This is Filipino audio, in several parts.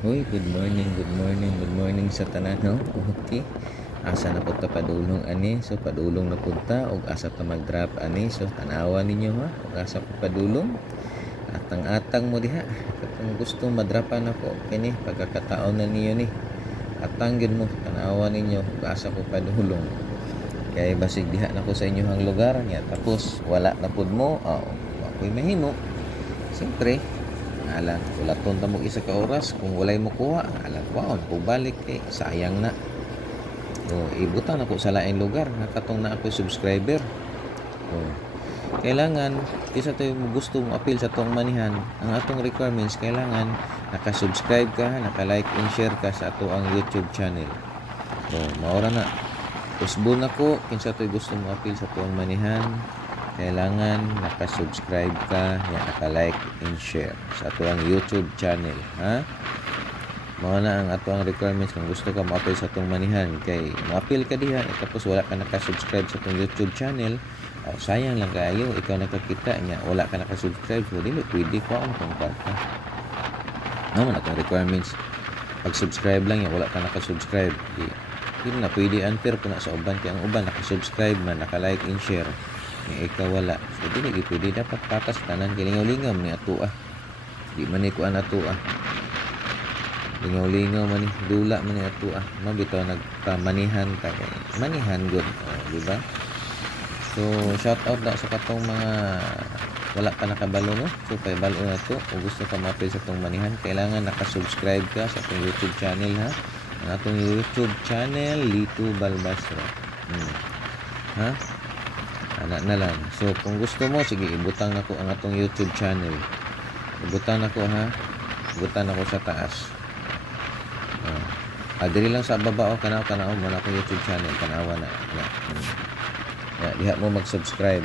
Uy, good morning sa tanan, no? Okay. Asa na punta padulong ani? So padulong na punta og asa ta mag-drop ani? So tanawa ninyo ha. Og asa pa padulong? Atang-atang mo diha. Katong gusto madrapan ako kini pagkakataon na niyo ni. Atang gyud mo tanawa ninyo og asa ko padulong. Kay basig diha na ko sa inyohang lugar nya tapos wala na pud mo. Ako'y mahimo. Siyempre, alang ulaton ta mo isa ka oras kung walay mo kuha alang kwaon ko balik kay sayang na ibutang na ko sa laing lugar nakatong na ako subscriber kailangan isa to yung gusto mo appeal sa tong manihan ang atong requirements kailangan naka-subscribe ka naka-like and share ka sa ato ang YouTube channel maura na usbon nako kinsa to gusto mo appeal sa tuang manihan kailangan naka-subscribe ka, naka-like and share sa atong YouTube channel, ha? Mao na ang atong requirements kung gusto ka mo-appeal sa atong manihan kay mo-appeal ka diha tapos wala ka naka-subscribe sa atong YouTube channel, sayang lang kayo ikaw nakakita niya wala ka naka-subscribe so dili pwede ko ang kwarta. Mao man atong requirements. Pag-subscribe lang yan, wala ka naka-subscribe. Di na pwede unfair kung sa uban kay ang uban naka-subscribe man, naka-like and share. Ikaw wala so dili pwede dapat patas tanan kay lingaw-lingaw ni ato di man ni kuan ato lingaw-lingaw man ni dula man ni ato mabitaw nagpamanihan ta kay manihan good di ba so shout out da sa katong mga wala pa nakabalo no so kay balo na to o gusto ka ma-appeal sa tong manihan kailangan naka-subscribe ka sa atong YouTube channel ha ang atong YouTube channel Lito Balbasro ha anak na lang. So kung gusto mo sige ibutang nako ang atong YouTube channel. Ibutang nako ha. Ibutang nako sa taas. Diri lang sa baba kanaw man akong YouTube channel kanawa na. Diha mo mag-subscribe.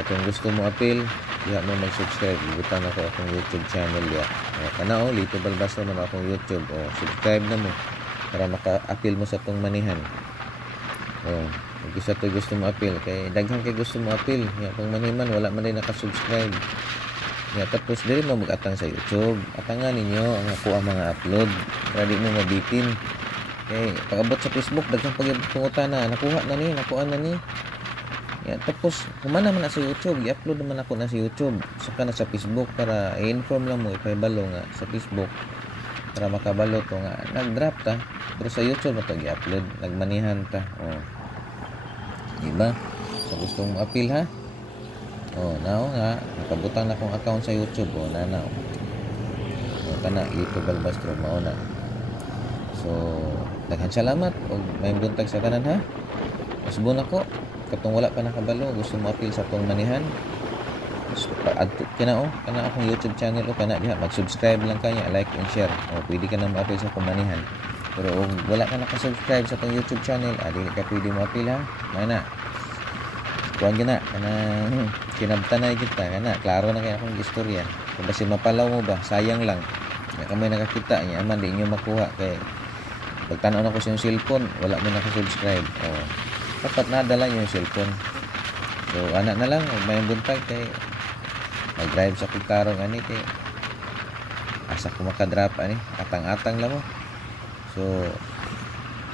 At kung gusto mo appeal, diha mo mag-subscribe. Ibutang nako akong YouTube channel diha. Kanaw Lito Balbasro na akong YouTube. Subscribe na mo para maka-appeal mo sa tong manihan. Isa to gusto mo appeal kay daghan kay gusto mo appeal ya kung maniman wala man din naka-subscribe ya tapos dili mo mag-atang sa YouTube atangan ninyo ang ako ang mga upload para di mo mabitin kay pag-abot sa Facebook daghan pag nakuha na ni nakuha na ni ya tapos humana man na sa YouTube i-upload naman ako na sa YouTube saka na sa Facebook para i-inform lang mo ipahibalo nga sa Facebook para makabalo to nga nag-drop ta pero sa YouTube mo to i-upload nagmanihan ta diba? So gusto mong appeal ha? Now nga nakabutang na akong account sa YouTube now. Kana Lito Balbasro mao na. So daghan salamat og may buntag sa tanan ha. Usbon ako katong wala pa nakabalo gusto mo appeal sa tong manihan. So, kana akong YouTube channel kana diha mag-subscribe lang kanya like and share. Pwede ka na mo-appeal sa tong manihan. Pero wala ka naka-subscribe sa tong YouTube channel, dili ka pwede mo appeal ha. Mana? Kuan gina kana kinabtan na kita kana klaro na kay akong istorya. Kung basi mapalaw mo ba, sayang lang. Ya kami nakakita niya man di inyo makuha kay pagtan-aw na ko sa cellphone, wala mo naka-subscribe. Dapat nadala niyo yung cellphone. So ana na lang may buntag kay mag-drive sa pagtarong ani kay asa ko maka-drop ani atang-atang lang mo. So,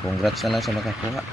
congrats na lang sa makakuha.